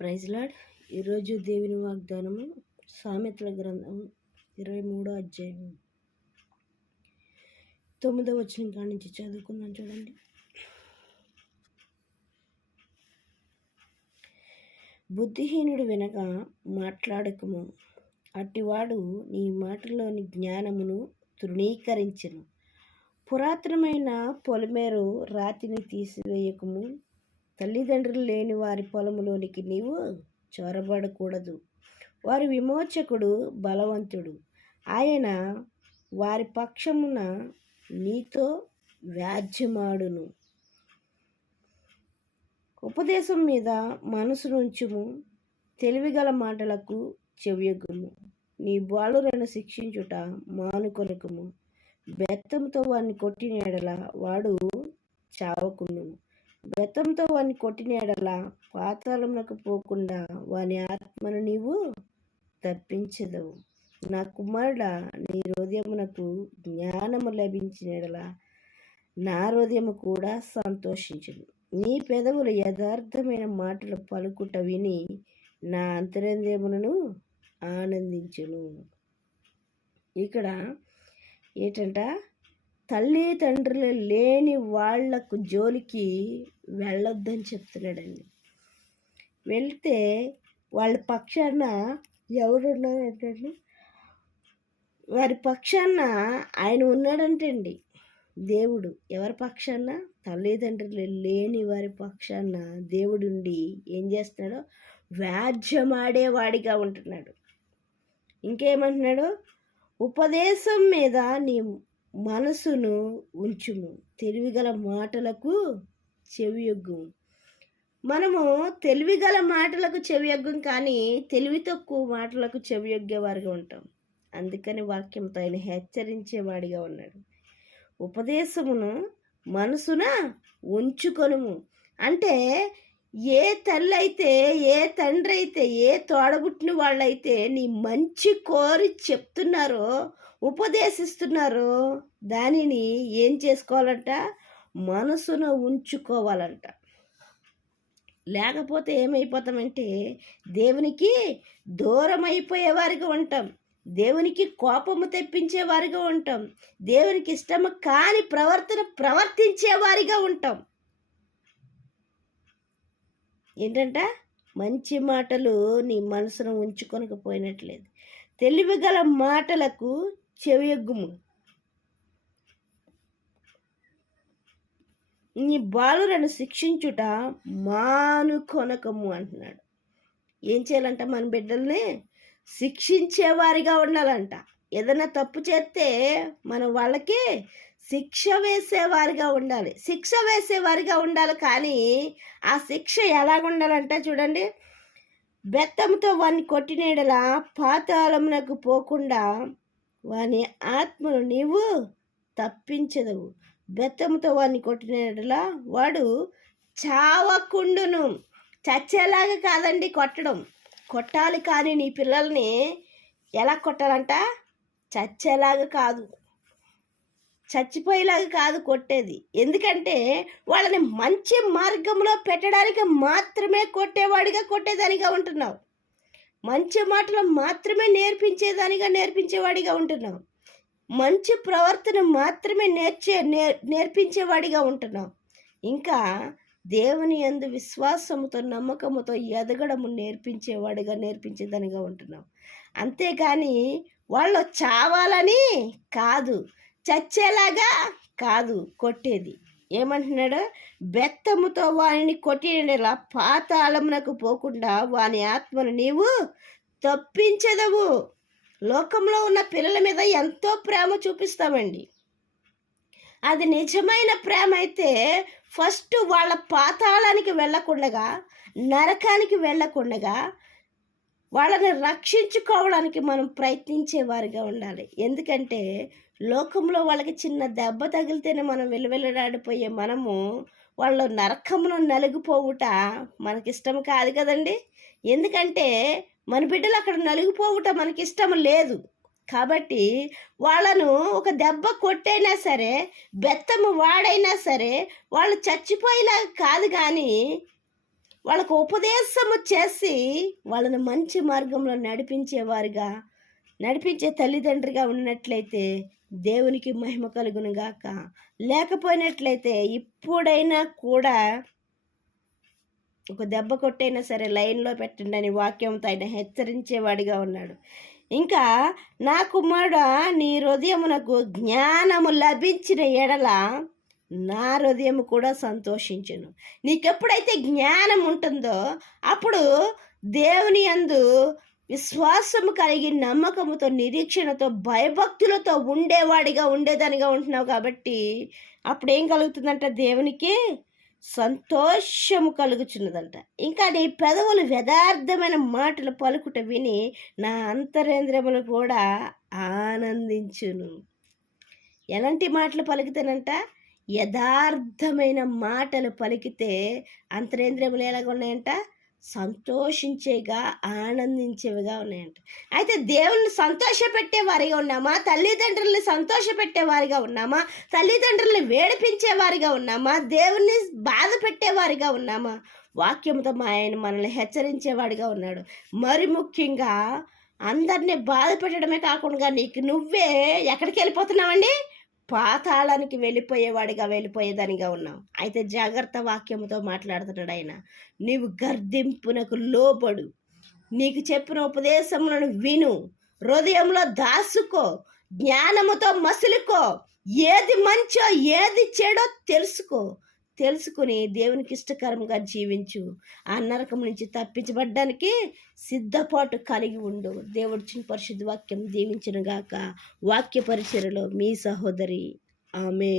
Praise lord. ఈరోజు దేవుని వాగ్దానము సామెతల గ్రంథం 23వ అధ్యాయం 9వ వచనం కాడి నుంచి చదువుకుందాం. చూడండి. బుద్ధిహీనుడు వెనక మాట్లాడకము, అట్టివాడు నీ మాటలోని జ్ఞానమును తృణీకరించును. పురాతనమైన పొలిమేరు రాతిని తీసివేయకము, తల్లిదండ్రులు లేని వారి పొలములోనికి నీవు చొరబడకూడదు. వారి విమోచకుడు బలవంతుడు, ఆయన వారి పక్షమున నీతో వ్యాజ్యమాడును. ఉపదేశం మీద మనసునుంచుము, తెలివిగల మాటలకు చెవియొగ్గుము. నీ బాలురను శిక్షించుట మానుకొనకము, బెత్తంతో వాడిని కొట్టిన ఎడల వాడు చావకుండును. బెత్తంతో వాడిని కొట్టిన ఎడల పాతాళమునకు పోకుండా వాని ఆత్మను నీవు తప్పించదవు. నా కుమారుడా, నీ హృదయమునకు జ్ఞానము లభించిన ఎడల నా హృదయము కూడా సంతోషించును. నీ పెదవులు యథార్థమైన మాటలు పలుకుట విని నా అంతరంద్రియములను ఆనందించును. ఇక్కడ ఏంటంట, తల్లిదండ్రులు లేని వాళ్లకు జోలికి వెళ్ళొద్దని చెప్తున్నాడండి. వెళ్తే వాళ్ళ పక్షాన ఎవరున్నారంటే, వారి పక్షాన ఆయన ఉన్నాడంటండి. దేవుడు ఎవరి పక్షాన? తల్లిదండ్రులు లేని వారి పక్షాన దేవుడుండి ఏం చేస్తున్నాడో వ్యాజ్యమాడేవాడిగా ఉంటున్నాడు. ఇంకేమంటున్నాడు? ఉపదేశం మీద నీ మనసును ఉంచుము, తెలివిగల మాటలకు చెవియొగ్గు. మనము తెలివిగల మాటలకు చెవియొగ్గం, కానీ తెలివి తక్కువ మాటలకు చెవియొగ్గేవారిగా ఉంటాం. అందుకని వాక్యంతో ఆయన హెచ్చరించేవాడిగా ఉన్నాడు. ఉపదేశమును మనసున ఉంచుకొనుము అంటే, ఏ తల్లి అయితే, ఏ తండ్రి అయితే, ఏ తోడబుట్టిన వాళ్ళైతే నీ మంచి కోరి చెప్తున్నారో, ఉపదేశిస్తున్నారో, దానిని ఏం చేసుకోవాలంట? మనసున ఉంచుకోవాలంట. లేకపోతే ఏమైపోతామంటే దేవునికి దూరం అయిపోయేవారిగా ఉంటాం, దేవునికి కోపము తెప్పించేవారిగా ఉంటాం, దేవునికి ఇష్టము కాని ప్రవర్తించేవారిగా ఉంటాం. ఏంటంట? మంచి మాటలు నీ మనసును ఉంచుకొనకపోయినట్లేదు. తెలివిగల మాటలకు చెవియొగ్గుము. నీ బాలురను శిక్షించుట మానుకొనకము అంటున్నాడు. ఏం చేయాలంట? మన బిడ్డల్ని శిక్షించేవారిగా ఉండాలంట. ఏదైనా తప్పు చేస్తే మనం వాళ్ళకి శిక్ష వేసేవారిగా ఉండాలి. శిక్ష వేసేవారిగా ఉండాలి. కానీ ఆ శిక్ష ఎలాగ ఉండాలంటే చూడండి, బెత్తంతో వాడిని కొట్టినేడలా పాతాళమునకు పోకుండా వాని ఆత్మను నీవు తప్పించదవు. బెత్తంతో వాడిని కొట్టినేడలా వాడు చావకుండును. చచ్చేలాగా కాదండి కొట్టడం. కొట్టాలి, కానీ నీ పిల్లల్ని ఎలా కొట్టాలంట? చచ్చేలాగా కాదు, చచ్చిపోయేలాగా కాదు కొట్టేది. ఎందుకంటే వాళ్ళని మంచి మార్గంలో పెట్టడానికి మాత్రమే కొట్టేదానిగా ఉంటున్నావు. మంచి మాటలు మాత్రమే నేర్పించేవాడిగా ఉంటున్నావు. మంచి ప్రవర్తన మాత్రమే నేర్పించేవాడిగా ఉంటున్నావు. ఇంకా దేవుని యందు విశ్వాసముతో, నమ్మకముతో ఎదగడము నేర్పించేదానిగా ఉంటున్నావు. అంతేగాని వాళ్ళు చావాలని కాదు, చచ్చేలాగా కాదు కొట్టేది. ఏమంటున్నాడు? బెత్తముతో వానిని కొట్టినలా పాతాళమునకు పోకుండా వాని ఆత్మను నీవు తప్పించదవు. లోకంలో ఉన్న పిల్లల మీద ఎంతో ప్రేమ చూపిస్తామండి. అది నిజమైన ప్రేమ అయితే ఫస్ట్ వాళ్ళ పాతాళానికి వెళ్ళకుండా, నరకానికి వెళ్ళకుండా వాళ్ళని రక్షించుకోవడానికి మనం ప్రయత్నించేవారిగా ఉండాలి. ఎందుకంటే లోకంలో వాళ్ళకి చిన్న దెబ్బ తగిలితేనే మనం వెలువెల్లడాడిపోయే మనము వాళ్ళ నరకమును నలిగిపోవుట మనకిష్టం కాదు కదండి. ఎందుకంటే మన బిడ్డలు అక్కడ నలిగిపోవుట మనకిష్టం లేదు. కాబట్టి వాళ్ళను ఒక దెబ్బ కొట్టైనా సరే, బెత్తము వాడైనా సరే వాళ్ళు చచ్చిపోయేలాగా కాదు, కానీ వాళ్ళకు ఉపదేశము చేసి వాళ్ళని మంచి మార్గంలో నడిపించే తల్లిదండ్రిగా ఉన్నట్లయితే దేవునికి మహిమ కలుగును గాక. లేకపోయినట్లయితే ఇప్పుడైనా కూడా ఒక దెబ్బ కొట్టైనా సరే లైన్లో పెట్టండి అని వాక్యంతో ఆయన హెచ్చరించేవాడిగా ఉన్నాడు. ఇంకా నా కుమారుడా, నీ హృదయమునకు జ్ఞానము లభించిన ఎడల నా హృదయం కూడా సంతోషించును. నీకెప్పుడైతే జ్ఞానం ఉంటుందో అప్పుడు దేవుని యందు విశ్వాసము కలిగి నమ్మకముతో నిరీక్షణతో భయభక్తులతో ఉండేదానిగా ఉంటున్నావు. కాబట్టి అప్పుడు ఏం కలుగుతుందంట? దేవునికి సంతోషము కలుగుచున్నదంట. ఇంకా నీ పెదవులు యథార్థమైన మాటలు పలుకుట విని నా అంతరేంద్రియములు కూడా ఆనందించును. ఎలాంటి మాటలు పలికితేనంట? యథార్థమైన మాటలు పలికితే అంతరేంద్రియములు ఎలాగ ఉన్నాయంట? సంతోషించేగా, ఆనందించేవిగా ఉన్నాయంట. అయితే దేవుని సంతోషపెట్టేవారిగా ఉన్నామా? తల్లిదండ్రుల్ని సంతోషపెట్టేవారిగా ఉన్నామా? తల్లిదండ్రుల్ని వేడిపించేవారిగా ఉన్నామా? దేవుణ్ణి బాధ పెట్టేవారిగా ఉన్నామా? వాక్యంతో ఆయన మనల్ని హెచ్చరించేవాడిగా ఉన్నాడు. మరి ముఖ్యంగా అందరినీ బాధ పెట్టడమే కాకుండా నీకు నువ్వే ఎక్కడికి వెళ్ళిపోతున్నావండి? పాతాళానికి వెళ్ళిపోయేదానిగా ఉన్నావు. అయితే జాగ్రత్త, వాక్యముతో మాట్లాడుతున్నాడు ఆయన. నీవు గర్దింపునకు లోబడు, నీకు చెప్పిన ఉపదేశములను విను, హృదయంలో దాసుకో, జ్ఞానముతో మసులుకో, ఏది మంచో ఏది చెడో తెలుసుకుని దేవునికి ఇష్టకరంగా జీవించు. ఆ నరకం నుంచి తప్పించబడ్డానికి సిద్ధపాటు కలిగి ఉండు. దేవుడి చిన్న పరిశుద్ధ వాక్యం దీవించును గాక. వాక్య పరిచర్యలో మీ సహోదరి. ఆమేన్.